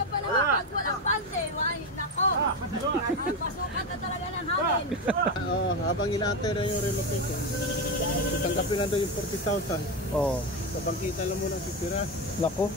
Kanina pa naman, pag walang pante, nako. Pasukat na talaga ng hangin. Oo, habang inaantay na yung relocation, tanggapin lang daw yung 40,000. Oo. Sabangkita lang muna si Tira. Nako.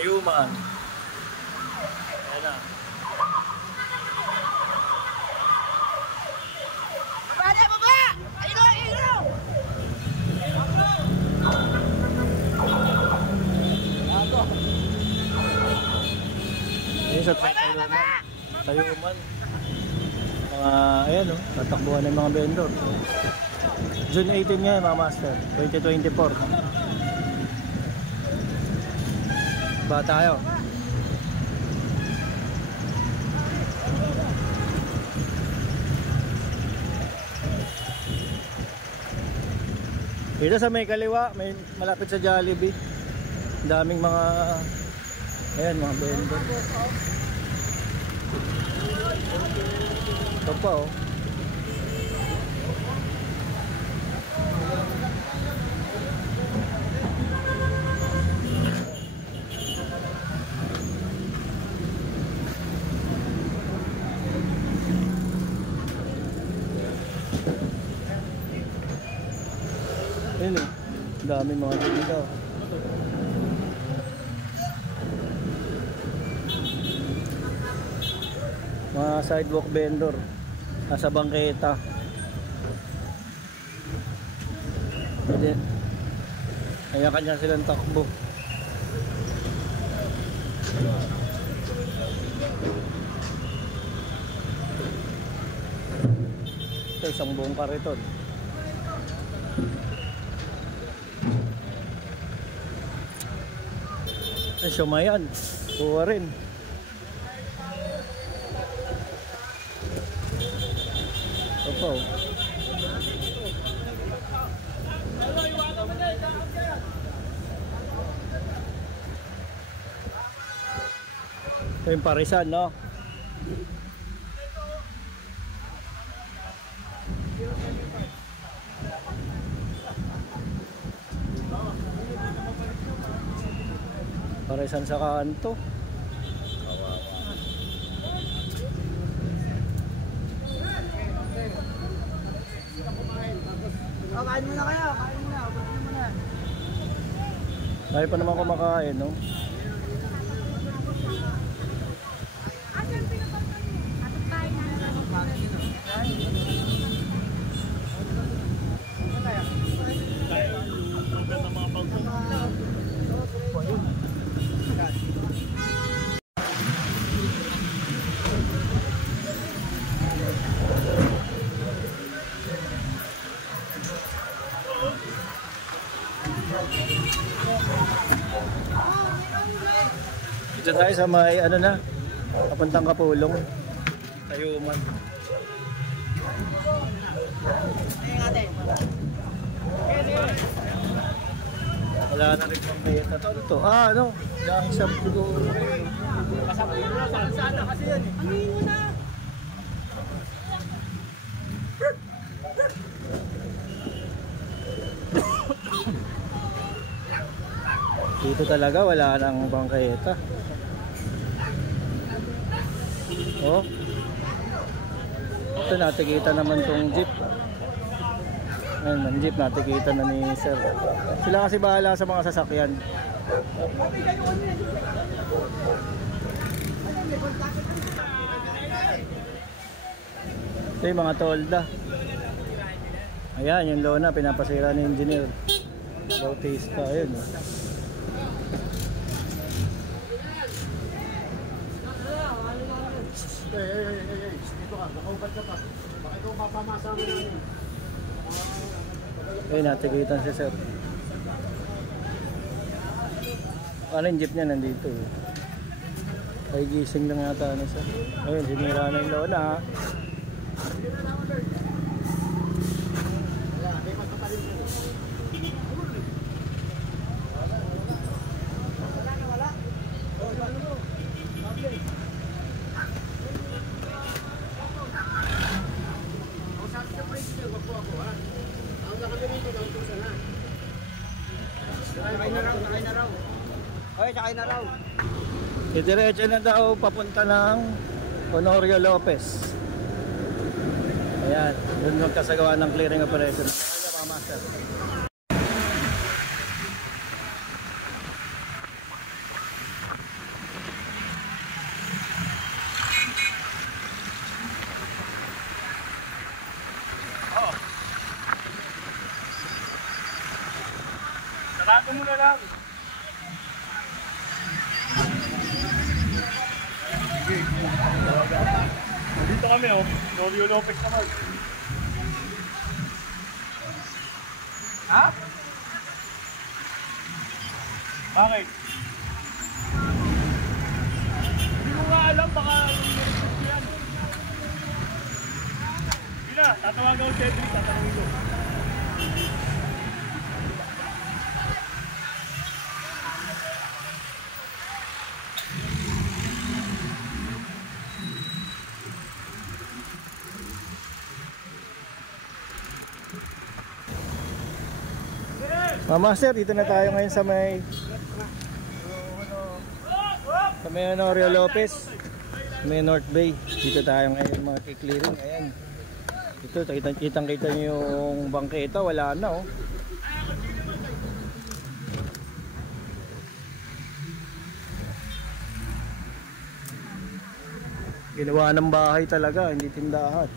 Tayuman. Ayan na. Baba! Baba! Ayun! Ayun! Ayun sa Tayuman. Tayuman. Ayan o. Tatakbuhan ng mga vendor. June 18 nga mga master. 2024. Ba tayo? Dito sa may kaliwa, may malapit sa Jollibee. Daming mga ayan, mga vendor. Ito pa oh. Ayun eh, dami mga dito. Mga sidewalk vendor nasa bangketa. Ayan, kanya silang takbo. Ito isang buong kariton. Siumayan, kuha rin. Ito po. Ito yung parisan, no? Parisan sa kanto. Kain muna kayo, kain muna, kain muna. Dahil pa naman kumakain, no? Asan pinapagkain mo? Atot kain na. Dito tayo sa may ano na, papuntang Kapulong. Tayuman. Wala na rin pang beta. Ito. Ano? Yung isang siguro. Saan na kasi yan eh? Amino na! Dito talaga wala nang bangketa. Oh. Ito natikita naman tong jeep. Ayun, ang jeep natikita na ni sir. Sila kasi bahala sa mga sasakyan. Ito yung mga tolda. Ayan, yung lona, pinapasira ni engineer Bautista. Ayun. Dito ka, nakaubad ka pa. Baka ikaw mapamasa mo namin. Ayun, natigitan si sir. Ano yung jeep niya nandito eh. Ay gising lang yata ano sir. Ayun, sinira na yung lona ha. Diretso na daw papunta ng Honorio Lopez. Ayan, doon magkasagawa ng clearing operation. Ayan mga master. Sarado mo na lang. Dito kami oh, Honorio Lopez naman. Ha? Bakit? Hindi ko nga alam, baka yan. Hindi na, tatawagan ko Cedric, tatanungin ko. Master, dito na tayo ngayon sa may Honorio Lopez, may North Bay. Dito tayo ngayon mga kiklearing. Ayan. Ito, kitang-kita nyo yung bangketa, wala na oh. Ginawa ng bahay talaga, hindi tindahan.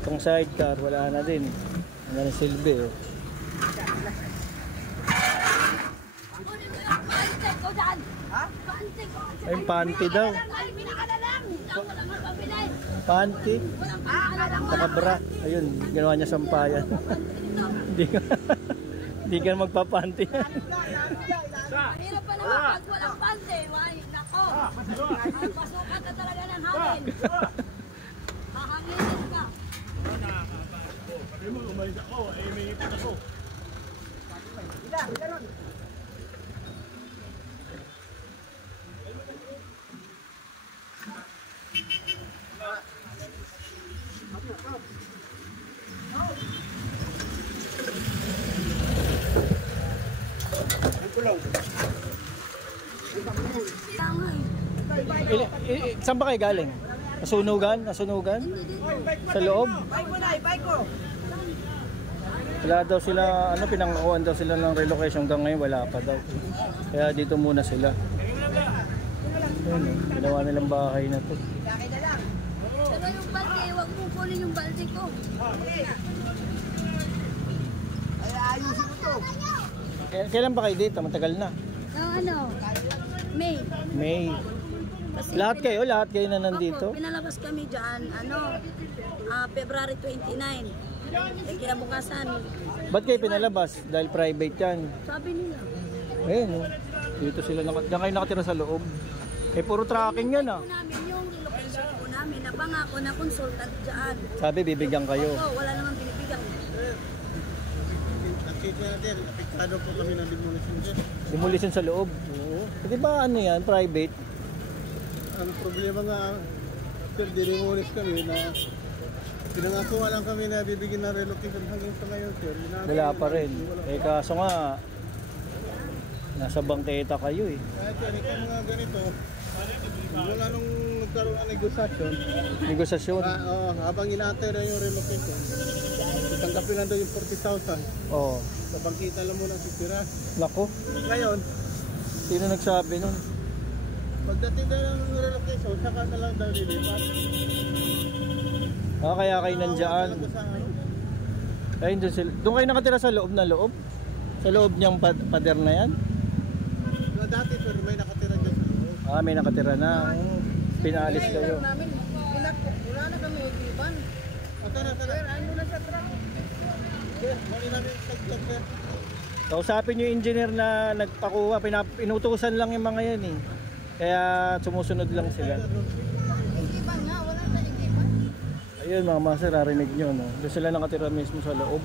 Itong sidecar, wala na din. Wala na silbi oh. Pante ko dyan. Ha? Pante ko. Ay, panty daw. Pinakalalang. Wala nga pabili. Panty. Walang pinakalalang. Saka bra. Ayun, ginawa niya sampayan. Hindi ka magpapanty. Mahirap pa naman pag walang pante. Why? Nako. Pasukat ka talaga ng hangin. Hahanginin ka. Sabi mo, umalis ako, eh may ipot ako. Saan ba kayo galing? Nasunugan? Nasunugan? Sa loob? Wala daw sila, ano, pinangakuan daw sila ng relocation, hanggang ngayon wala pa daw. Kaya dito muna sila. Ayun, ginawa nilang bahay na to. Pero yung balde, huwag mong kunin yung balde ko. Ay, ayusin ko to. Kailan ba kayo dito? Matagal na. Ano? May. May. Lahat kayo na nandito? Opo, pinalabas kami dyan, February 29. Eh, kinabukasan. Ba't kayo pinalabas? Dahil private yan. Sabi nila. Ayun, oh. Dito sila diyan kayo nakatira sa loob. Eh, puro tracking yan ah. Namin yung relocation po namin, napangako na consultant dyan. Sabi, bibigyan kayo. Opo, wala namang binibigyan. Nakita natin, apektado po kami ng demolition dyan. Demolition sa loob. Oo. Di ba ano yan, private? Ang problema nga, sir, dinimolish kami na pinangakuha lang kami na bibigyan ng relocation hanggang sa ngayon, sir. Wala pa rin. Eh kaso nga, nasa bangketa kayo eh. Kahit yan, ikaw mga ganito, wala nung nagkaroon ng negosasyon. Negosasyon. Habang inaantay na yung relocation, tanggapin lang daw yung 40,000. Oo. Sa bangkita lang muna sisira. Nako, Ngayon, sino nagsabi nun? pagdating na ng relocation, saka na lang daw lilipat. Ah, kaya kayo nandyan. Ayun, doon kayo nakatira sa loob na loob? Sa loob niyang pader na yan? Dati pero may nakatira dyan sa loob. Ah, may nakatira na. Pinaalis kayo. Wala na kami iban. Tara. Ano na sa truck? Mali namin tagtag sir. Kausapin yung engineer na nagpakuha. Inutusan lang yung mga yan eh. Kaya sumusunod lang sila. Iban nga, wala na iban. Ayun mga master, narinig nyo, no? Doon sila nakatira mismo sa loob.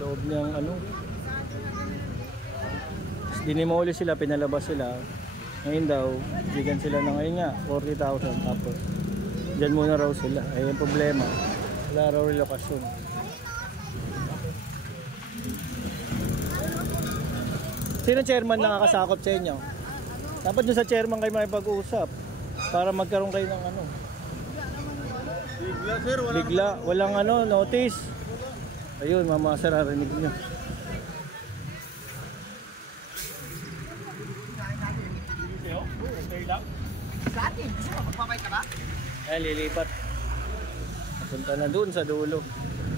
Loob niyang ano. Dinimoli sila, pinalabas sila. Ngayon daw, bigyan sila ng ngayon nga, 40,000. Tapos, dyan muna raw sila. Ayun yung problema. Wala raw relokasyon. Sino chairman nakakasakop sa inyo? Dapat dun sa chairman kayo makipag-uusap. Para magkaroon kayo ng ano. Bigla sir, wala. Bigla, walang ano, notice. Ayun, mama, sir, narinig nyo. Sa atin, gusto mo magpapay ka ba? Ay, lilipat. Napunta na dun sa dulo.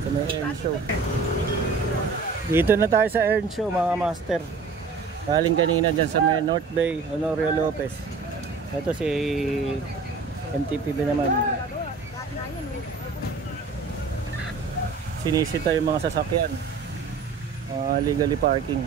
Sa may Earn Show. Dito na tayo sa Earn Show, mga master. Galing kanina dyan sa may North Bay, Honorio Lopez. Ito si MTPB naman. Sinisita yung mga sasakyan. Legally parking.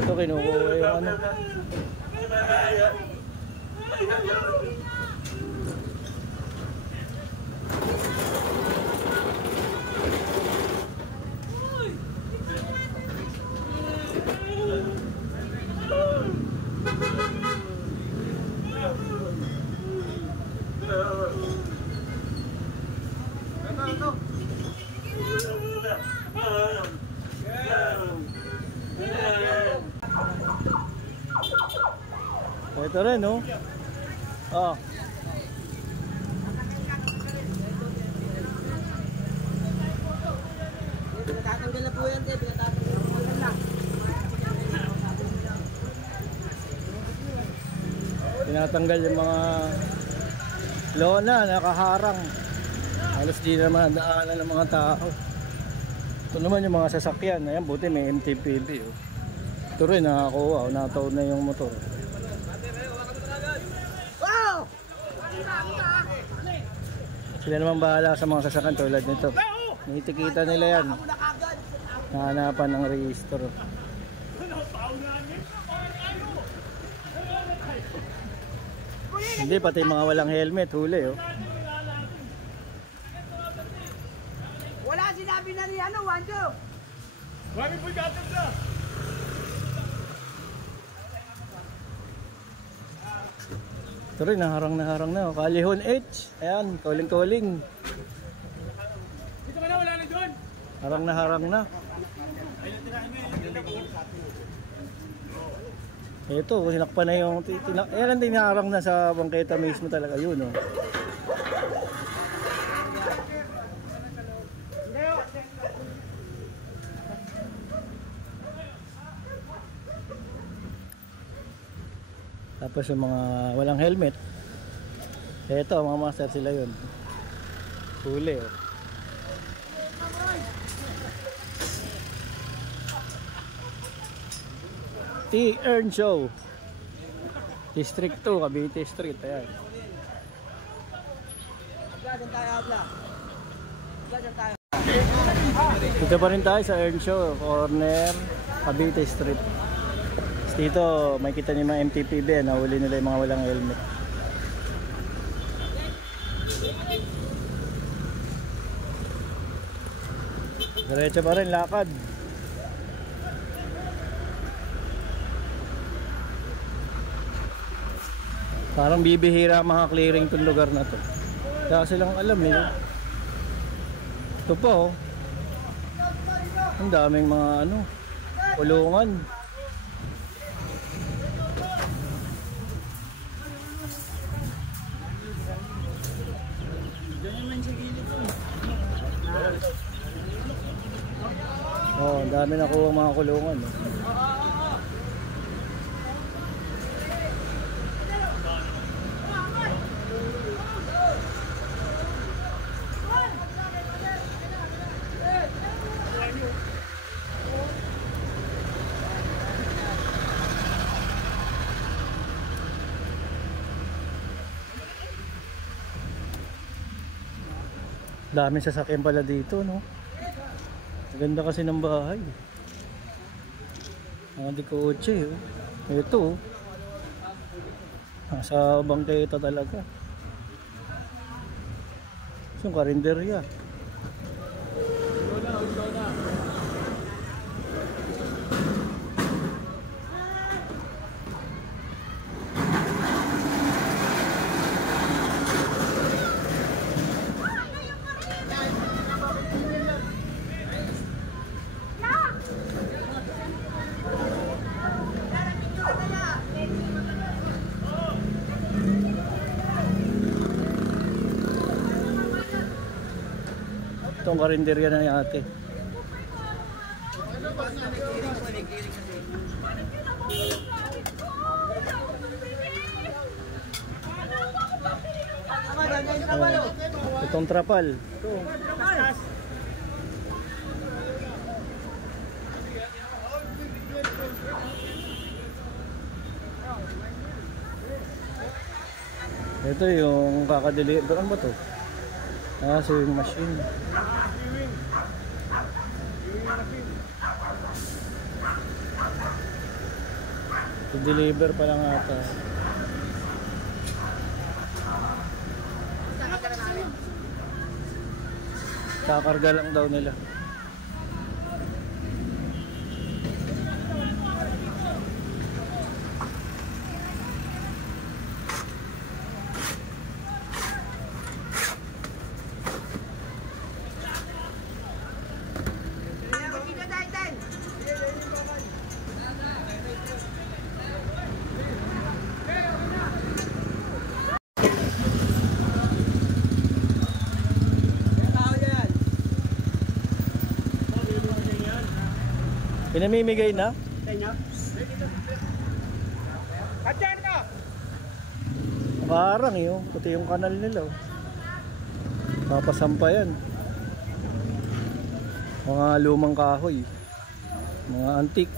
Ito kinukuha yung ano. Ito rin, no? Oh. Pinatanggal na po yan, sir. Pinatanggal na. Tinatanggal yung mga lona, nakaharang. Halos di naman daanan ng mga tao. Ito naman yung mga sasakyan. Ayan, buti may MTPB. Oh. Ito rin, nakakuha. Oh, nakataon na yung motor. Sila naman bahala sa mga sasakyan tulad nito. Nitikita nila yan. Nahanapan ng register. Hindi, pati mga walang helmet, huli oh. Wala sinabi na ni ano, Wanjo. Mami po gatag na. Ito rin, naharang na oh. Kalihon H. Ayan, calling. Dito ka na, wala na doon. Harang na. Ito, sinakpan na yung ayan ang tinaharang na sa bangketa mismo talaga yun oh. Tapos yung mga walang helmet. Ito, mga master sila yun. Huli oh. Earn Show. District 2, Cavite Street. Ayan. Dito pa rin tayo sa Earn Show, corner Cavite Street. Dito, may kita niyo mga MTPB, nahuli nila yung mga walang helmet. Diretso pa rin, lakad. Parang bibihira mga clearing itong lugar na to. Kaya silang alam eh. Ito pa oh. Ang daming mga ano, kulungan. Oh, ang dami na kuha mga kulungan. Eh. Daming sasakyan pala dito, no? Maganda kasi ng bahay. Mga di kotse, oh. Ito, oh. Nasa bangketa talaga. Yung karinderya. Itong karinderya na ni ate. Itong trapal. Ito yung kakadeliver. Ano ba to? Ah, sewing machine. I-deliver pa lang ata. Kakarga lang daw nila. Pinamimigay na? Parang yun, puti yung kanal nila. Oh. Papasampa yan. Mga lumang kahoy. Mga antik.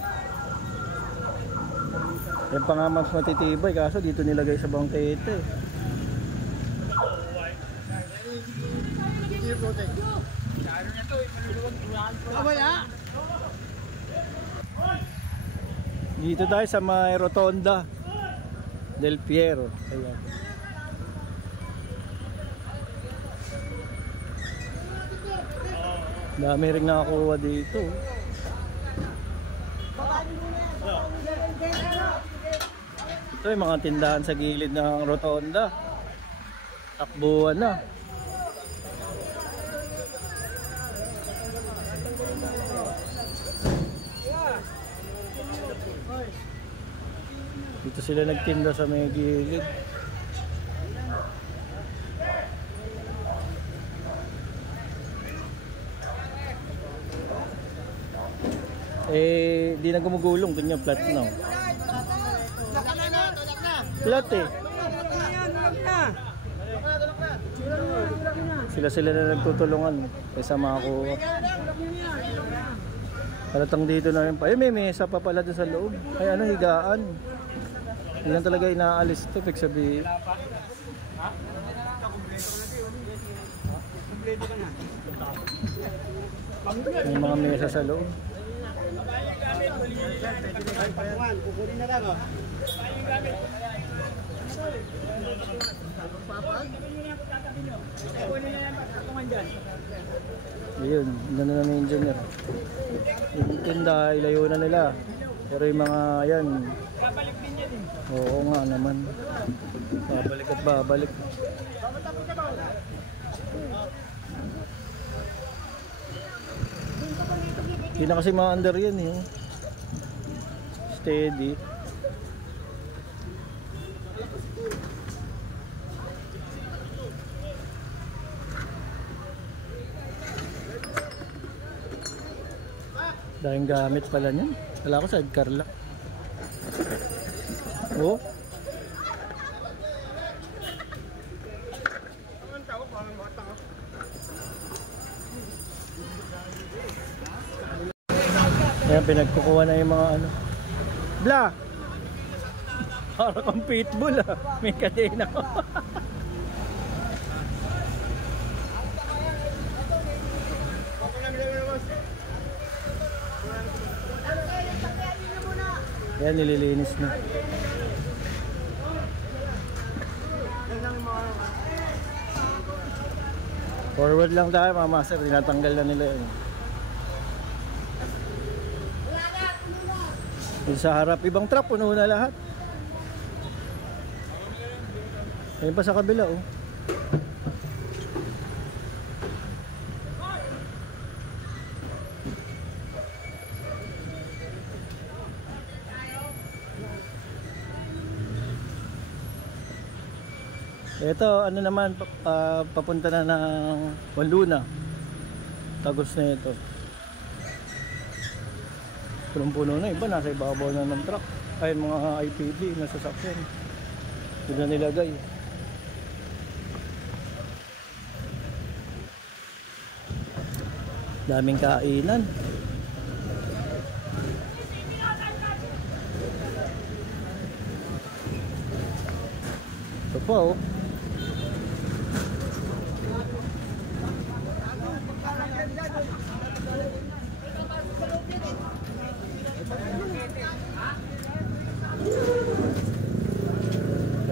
Yan pa nga mas matitibay, kaso dito nilagay sa bangkete. Dito tayo sa may Rotonda del Piero. Ayan. Dami rin nakakuha dito. Ito yung mga tindahan sa gilid ng Rotonda. Takbuhan na. Dito sila nagtinda sa may gilid. Eh, di na gumugulong. Ganyan, flat na. Flat eh. Sila na nagtutulungan kaysa makakuha. Palatang dito na rin pa. Eh, may mesa pa pala doon sa loob. Ay, ano, higaan. Hindi lang talaga inaalis ito. Pag sabihin. May mga mesa sa loob. Kukunin na lang, oh. Ayun, ganda na ng engineer. Yung tinda, ilayo na nila. Pero yung mga yan, oo nga naman. Babalik at babalik. Hindi na kasi ma-under yan eh. Steady. Dahil gamit pala niyan. Wala ko sidecar lang. Oh. Ayan, pinagkukuha na yung mga ano. Bla! Para kang pitbull ah. May kadena ko. Ayan, nililinis na. Forward lang tayo mga master. Tinatanggal na nila yun. Yung sa harap, ibang truck, puno na lahat. Ayun pa sa kabila, oh. Ito, ano naman, papunta na ng Waluna. Tagos na ito. Punong-puno na, iba nasa ibabaw na ng truck. Ay, mga IPD na sasakyan. Doon na nilagay. Daming kainan. Ito pa, oh.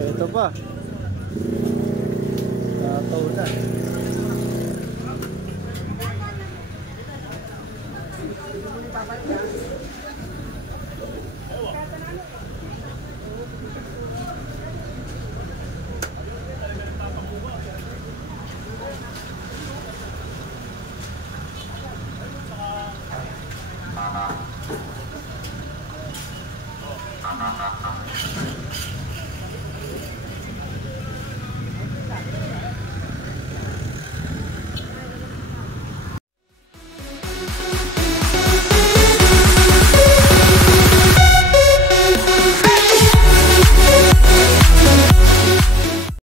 Ito pa. Tataw na.